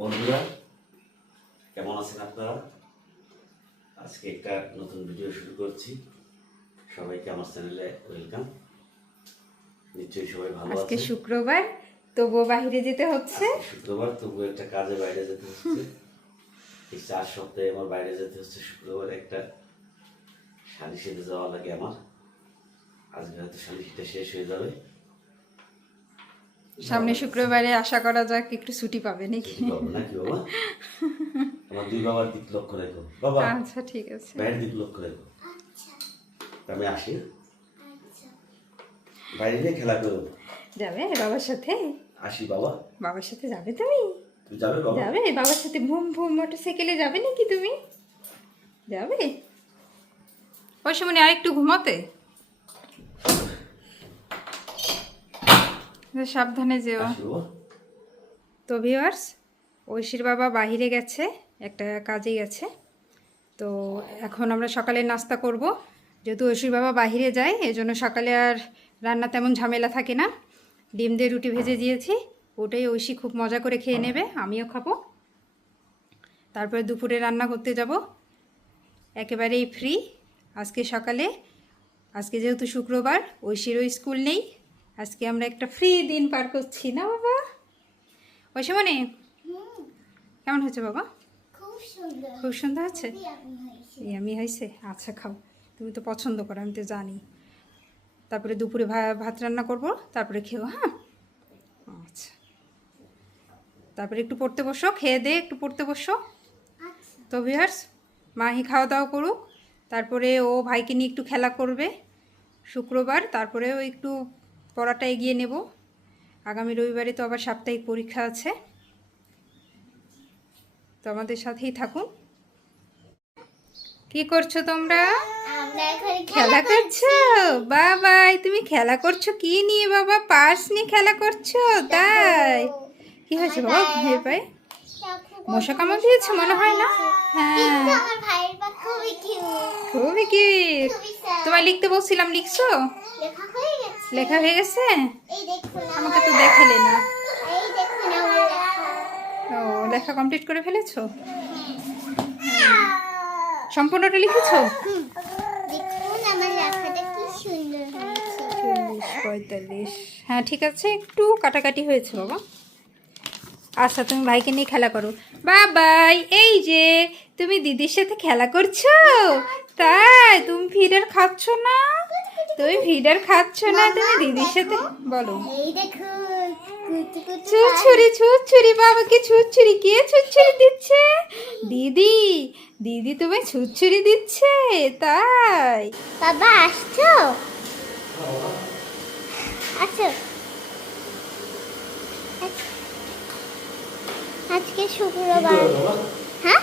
বন্ধুরা কেমন আছেন আপনারা? আজকে একটা নতুন ভিডিও শুরু করছি। সবাইকে আমার চ্যানেলে ওয়েলকাম নিশ্চয়ই সবাই ভালো আজকে শুক্রবার তবুও বাইরে যেতে হচ্ছে। শুক্রবার তবু একটা কাজে বাইরে যেতে হচ্ছে। এই চার সপ্তাহে আমার বাইরে যেতে হচ্ছে শুক্রবার একটা। শাড়ি সেতে যাওয়া লাগে আমার। আজকে হয়তো শাড়ি সেটা শেষ হয়ে যাবে। সামনে শুক্রবারে আশা করা যাক একটু ছুটি পাবে নাকি? আমার দুই বাবার দিক লক্ষ্য রেখো। বাবা আচ্ছা ঠিক আছে। বাইরের দিক লক্ষ্য রেখো। আমি আসি। বাইরে নিয়ে খেলা করো। যাবে বাবার সাথে? আসি বাবা। বাবার সাথে যাবে তুমি? তুমি যাবে বাবা? যাবে বাবার সাথে ভুম ভুম মোটরসাইকেলে যাবে নাকি তুমি? যাবে। ওই সময় আর একটু ঘুমাতে? সাবধানে যেও। তো ভিওয়ার্স ঐশীর বাবা বাহিরে গেছে একটা কাজে গেছে তো এখন আমরা সকালে নাস্তা করব। যেহেতু ঐশীর বাবা বাহিরে যায় এজন্য সকালে আর রান্না তেমন ঝামেলা থাকে না। ডিম দিয়ে রুটি ভেজে দিয়েছি ওটাই ঐশী খুব মজা করে খেয়ে নেবে আমিও খাব। তারপরে দুপুরে রান্না করতে যাব। একেবারেই ফ্রি আজকে সকালে আজকে যেহেতু শুক্রবার ঐশীরও স্কুল নেই আজকে আমরা একটা ফ্রি দিন পার করছি না বাবা? ওই মনে কেমন হয়েছে বাবা? খুব সুন্দর। হচ্ছে আমি হয়েছে। আচ্ছা খাও। তুমি তো পছন্দ করো আমি তো জানি। তারপরে দুপুরে ভাত রান্না করব তারপরে খেও হ্যাঁ? আচ্ছা। তারপরে একটু পড়তে বসো খেয়ে দে একটু পড়তে বসো। আচ্ছা। তো ভিয়ার্স মাহি খাওয়া দাওয়া করুক। তারপরে ও ভাইকে নিয়ে একটু খেলা করবে। শুক্রবার তারপরে ও একটু পড়াটা এগিয়ে নেব। আগামী রবিবারে তো আবার সাপ্তাহিক পরীক্ষা আছে। তো আমাদের সাথেই থাকুন। কি করছ তোমরা? খেলা করছ। বাবাই তুমি খেলা করছ কি নিয়ে বাবা? পার্স নিয়ে খেলা করছ? তাই? কি হয়েছে বাবা? ভয় পাই মশা কামড় দিয়েছে মনে হয় না? হ্যাঁ। খুবই কিউট তোমায় লিখতে বলছিলাম লিখছো? লেখা হয়ে গেছে? হয়ে আমাকে তো দেখালে না। ও লেখা কমপ্লিট করে ফেলেছো? সম্পূর্ণটা লিখেছো? পঁয়তাল্লিশ। হ্যাঁ ঠিক আছে একটু কাটাকাটি হয়েছে বাবা। আচ্ছা তুমি ভাইকে নিয়ে খেলা করো। বাবাই এই যে তুমি দিদির সাথে খেলা করছ? তাই তুমি ফিডার খাচ্ছ না? তুমি ফিডার খাচ্ছ না তুমি দিদির সাথে বলো। ছুরছুরি ছুরছুরি বাবাকে ছুরছুরি কে ছুরছুরি দিচ্ছে? দিদি দিদি তুমি ছুরছুরি দিচ্ছে তাই। বাবা আসছো? আচ্ছা আজকে শুক্রবার। হ্যাঁ?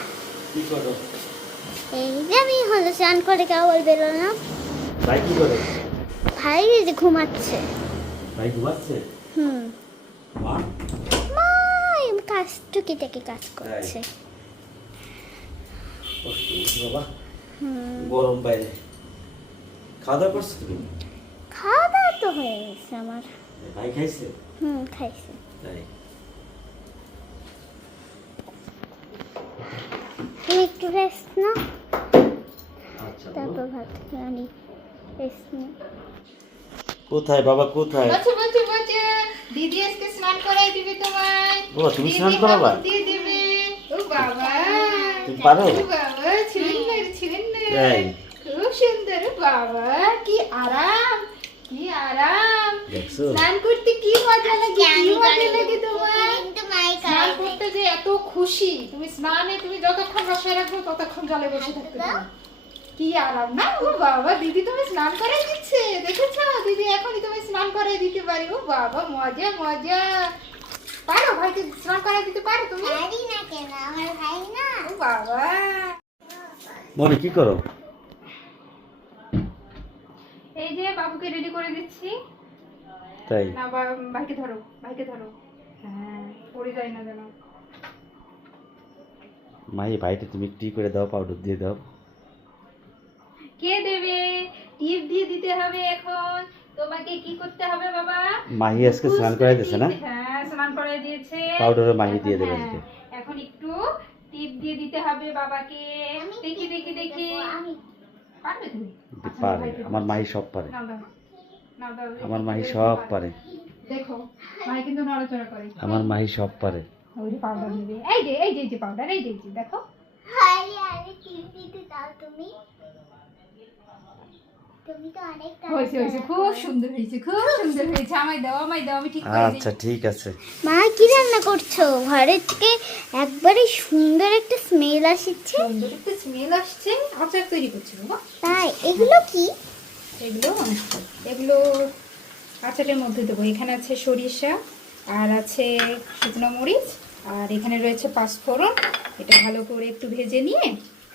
এই যে আমি হলো স্নান করে কেবল বেরোলাম। ভাই কি করে? ভাই এই যে ঘুমাচ্ছে। ভাই ঘুমাচ্ছে? হুম। মা? মা কাজ টুকি থেকে কাজ করছে। বাবা? গরম বাইরে। খাওয়া দাওয়া করছ তুমি? খাওয়া দাওয়া তো হয়ে গেছে আমার। ভাই খাইছে? হুম খাইছে। তাই? রেস্ট না আচ্ছা। তারপর ভাত রানি রেস্ট নে কোথায় বাবা কোথায়? বলছো বলছো বলছো দিদি আজকে স্নান করাই দিবে তোমায়। বাবা তুমি স্নান করাবা? দিয়ে দিবে। ও বাবা তুমি পারো? ও বাবা ছিলেন ছিলেন তাই খুব সুন্দর ও বাবা কি আরাম কি আরাম। স্নান করতে কি মজা লাগে কি মজা লাগে তোমার? স্নান করতে যে এত খুশি তুমি স্নানে তুমি যতক্ষণ বসায় রাখবে ততক্ষণ জলে বসে থাকতে পারো কি আরাম? না ও বাবা দিদি তুমি স্নান করে দিচ্ছে দেখেছ? দিদি এখনই তুমি স্নান করে দিতে পারি। ও বাবা মজা মজা। পারো ভাইকে স্নান করে দিতে পারো তুমি? পারি না কেন? আমার ভাই না। ও বাবা। মনে কি করো? এই যে বাবুকে রেডি করে দিচ্ছি। তাই? না ভাইকে ধরো ভাইকে ধরো। হ্যাঁ মাই ভাইটা তুমি টি করে দাও পাউডার দিয়ে দাও। কে দেবে? টিপ দিয়ে দিতে হবে এখন। তোমাকে কি করতে হবে বাবা? মাহি আজকে স্নান করাই দিয়েছে না? হ্যাঁ স্নান করাই দিয়েছে। পাউডারও মাহি দিয়ে দেবে হ্যাঁ, আজকে। এখন একটু টিপ দিয়ে দিতে হবে বাবাকে। দেখি দেখি দেখি। আমি। পারবে তুমি? আচ্ছা, পারে আমার মাহি সব পারে। নাও দাও আমার মাহি সব পারে। দেখো মাই কিন্তু নড়াচড়া করে। আমার মাহি সব পারে। ওই যে পাউডার নেবে এই যে এই যে এই যে পাউডার এই যে এই যে দেখো। আরে আরে টিপ দিতে দাও তুমি। তুমি তো অনেক হয়েছে হয়েছে খুব সুন্দর হয়েছে খুব সুন্দর হয়েছে। আমায় দাও আমায় দাও আমি ঠিক করে দিই আচ্ছা ঠিক আছে। মা কি রান্না করছ? ঘরের থেকে একবারে সুন্দর একটা স্মেল আসছে। একটা স্মেল আসছে আচার তৈরি করছি তাই এগুলো কি? এগুলো এগুলো আচারের মধ্যে দেবো। এখানে আছে সরিষা আর আছে শুকনো মরিচ আর এখানে রয়েছে পাঁচফোড়ন। এটা ভালো করে একটু ভেজে নিয়ে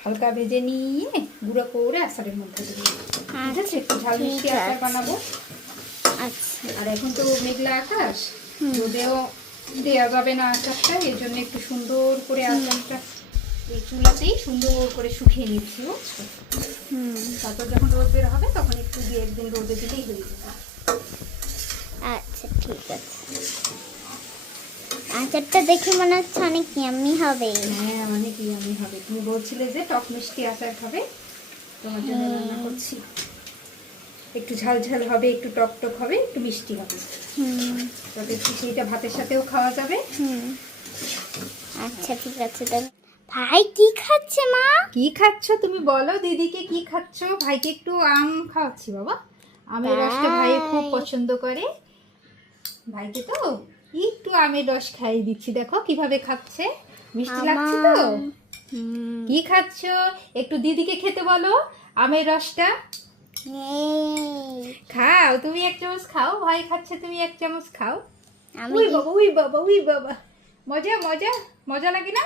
হালকা ভেজে নিয়ে গুঁড়ো করে আচারের মধ্যে দেবো। ঠিক আছে? একটু ঝাল মিষ্টি আচার বানাবো। আচ্ছা। আর এখন তো মেঘলা আকাশ রোদেও দেওয়া যাবে না আচারটা এই জন্য একটু সুন্দর করে আচারটা এই চুলাতেই সুন্দর করে শুকিয়ে নিচ্ছি তারপর যখন রোদ বের হবে তখন একটু দিয়ে একদিন রোদে দিলেই হয়ে যাবে। আচ্ছা ঠিক আছে আচারটা দেখে মনে হচ্ছে অনেক ইয়াম্মি হবে। হ্যাঁ মানে কি আমি হবে। তুমি বলছিলে যে টক মিষ্টি আচার খাবে। তোমার জন্য রান্না করছি। একটু ঝাল ঝাল হবে একটু টক টক হবে একটু মিষ্টি হবে। হুম। তবে ভাতের সাথেও খাওয়া যাবে। হুম। আচ্ছা ঠিক আছে তাহলে। ভাই কি খাচ্ছে মা? কি খাচ্ছ? তুমি বলো দিদিকে কি খাচ্ছ? ভাইকে একটু আম খাওয়াচ্ছি বাবা। আমের রসটা ভাই খুব পছন্দ করে। ভাইকে তো? একটু আমের রস খাইয়ে দিচ্ছি। দেখো কীভাবে খাচ্ছে। মিষ্টি লাগছে তো? কি খাচ্ছ? একটু দিদিকে খেতে বলো আমের রসটা। খাও তুমি এক চামচ খাও ভাই খাচ্ছে তুমি এক চামচ খাও। উই বাবা উই বাবা উই বাবা। মজা মজা মজা লাগে না?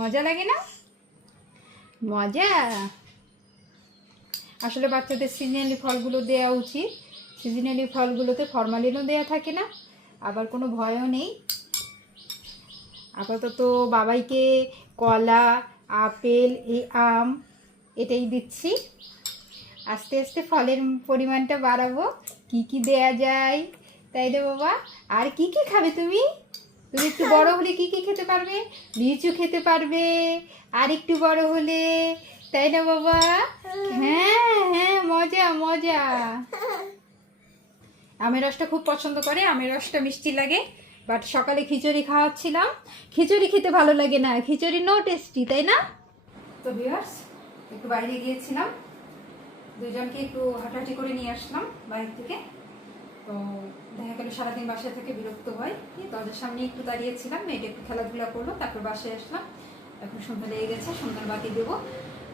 মজা লাগে না? মজা। আসলে বাচ্চাদের সিজনালি ফলগুলো দেওয়া উচিত। সিজনালি ফলগুলোতে ফরমালিনও দেওয়া থাকে না, আবার কোনো ভয়ও নেই। আপাতত বাবাইকে কলা, আপেল, এই আম এটাই দিচ্ছি। আস্তে আস্তে ফলের পরিমাণটা বাড়াবো। কি কি দেয়া যায়, তাই রে বাবা? আর কি কি খাবে তুমি? তুমি একটু বড় হলে কি কি খেতে পারবে? লিচু খেতে পারবে। আর একটু বড় হলে, তাই না বাবা? হ্যাঁ হ্যাঁ মজা মজা। আমের রসটা খুব পছন্দ করে আমের রসটা মিষ্টি লাগে বাট সকালে খিচুড়ি খাওয়াচ্ছিলাম। খিচুড়ি খেতে ভালো লাগে না, খিচুড়ি নো টেস্টি তাই না? তো ভিউয়ার্স একটু বাইরে গিয়েছিলাম, দুজনকে একটু হাঁটাহাঁটি করে নিয়ে আসলাম বাইরে থেকে। তো দেখা গেল সারাদিন বাসায় থেকে বিরক্ত হয় দরজার সামনে একটু দাঁড়িয়েছিলাম, মেয়েটা একটু খেলাধুলা করল, তারপর বাসায় আসলাম। এখন সন্ধ্যা লেগে গেছে, সন্ধ্যার বাতি দেবো।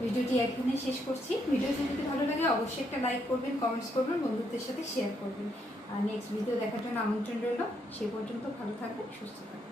ভিডিওটি এখানে শেষ করছি। ভিডিও যদি ভালো লাগে, অবশ্যই একটা লাইক করবেন কমেন্টস করবেন, বন্ধুদের সাথে শেয়ার করবেন। আর নেক্সট ভিডিও দেখার জন্য আমন্ত্রণ রইল। সে পর্যন্ত ভালো থাকবেন, সুস্থ থাকবেন।